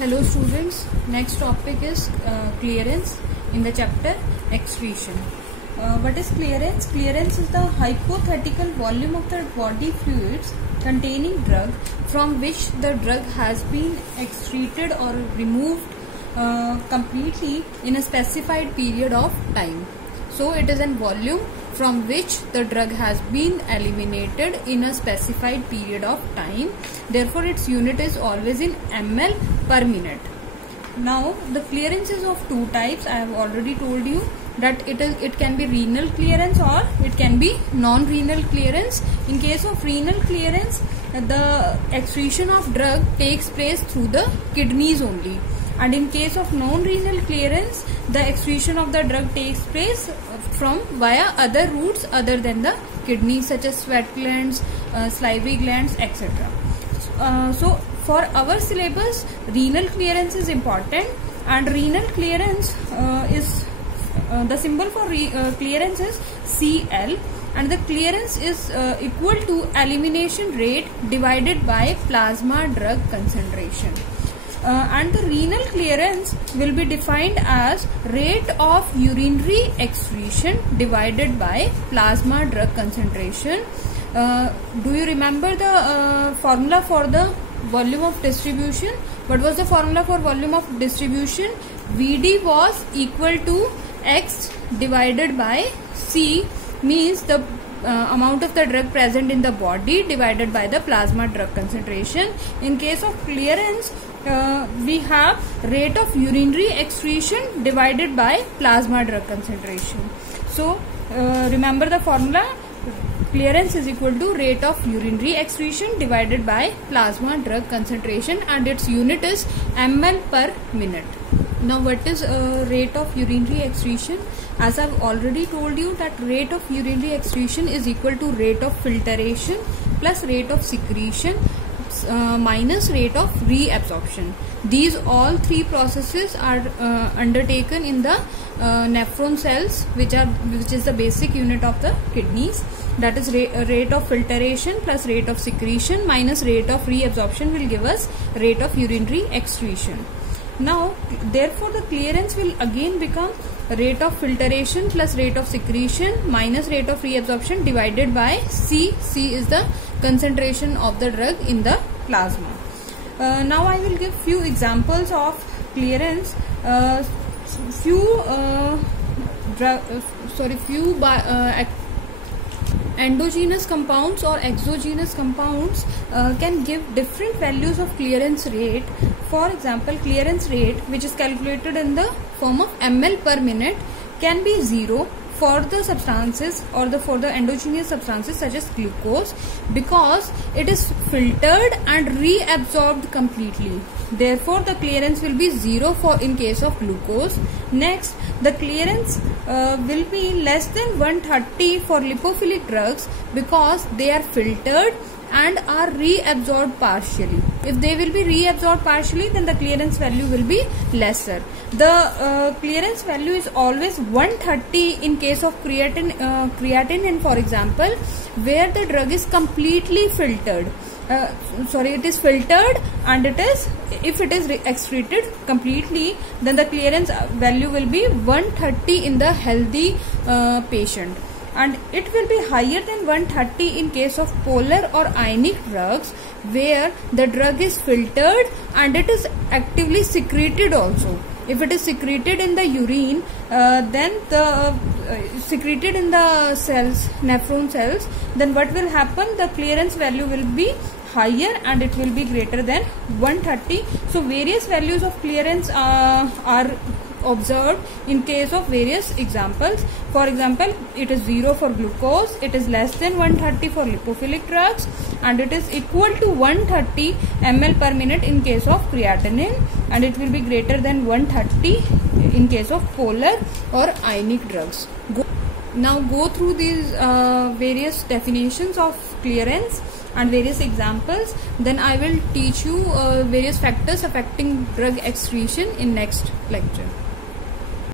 Hello students, next topic is clearance in the chapter excretion. What is clearance? Clearance is the hypothetical volume of the body fluids containing drug from which the drug has been excreted or removed completely in a specified period of time. So it is a volume from which the drug has been eliminated in a specified period of time. Therefore, its unit is always in ml per minute. Now, the clearance is of two types. I have already told you that it can be renal clearance or it can be non-renal clearance. In case of renal clearance, the excretion of drug takes place through the kidneys only. And in case of non-renal clearance, the excretion of the drug takes place from via other routes other than the kidneys, such as sweat glands, salivary glands, etc. So for our syllabus, renal clearance is important, and renal clearance is the symbol for clearance is Cl, and the clearance is equal to elimination rate divided by plasma drug concentration. And the renal clearance will be defined as rate of urinary excretion divided by plasma drug concentration. Do you remember the formula for the volume of distribution? What was the formula for volume of distribution? Vd was equal to X divided by C, means the amount of the drug present in the body divided by the plasma drug concentration. In case of clearance, we have rate of urinary excretion divided by plasma drug concentration. So remember the formula, clearance is equal to rate of urinary excretion divided by plasma drug concentration, and its unit is ml per minute. Now what is rate of urinary excretion? As I have already told you that rate of urinary excretion is equal to rate of filtration plus rate of secretion minus rate of reabsorption. These all three processes are undertaken in the nephron cells, which is the basic unit of the kidneys. That is rate of filtration plus rate of secretion minus rate of reabsorption will give us rate of urinary excretion. Now, therefore, the clearance will again become rate of filtration plus rate of secretion minus rate of reabsorption divided by C. C is the concentration of the drug in the plasma. Now I will give few examples of clearance. Few endogenous compounds or exogenous compounds can give different values of clearance rate. For example, clearance rate, which is calculated in the form of ml per minute, can be 0 for the substances or for the endogenous substances such as glucose, because it is filtered and reabsorbed completely. Therefore, the clearance will be 0 in case of glucose. Next, the clearance will be less than 130 for lipophilic drugs, because they are filtered and are reabsorbed partially. If they will be reabsorbed partially, then the clearance value will be lesser. The clearance value is always 130 in case of creatinine, for example, where the drug is completely filtered. It is filtered, and if it is excreted completely, then the clearance value will be 130 in the healthy patient. And it will be higher than 130 in case of polar or ionic drugs, where the drug is filtered and it is actively secreted also. If it is secreted in the urine, then secreted in the cells, nephron cells, then what will happen? The clearance value will be higher and it will be greater than 130. So various values of clearance are observed in case of various examples. For example, it is 0 for glucose, it is less than 130 for lipophilic drugs, and it is equal to 130 ml per minute in case of creatinine, and it will be greater than 130 in case of polar or ionic drugs. Now go through these various definitions of clearance and various examples. Then I will teach you various factors affecting drug excretion in next lecture.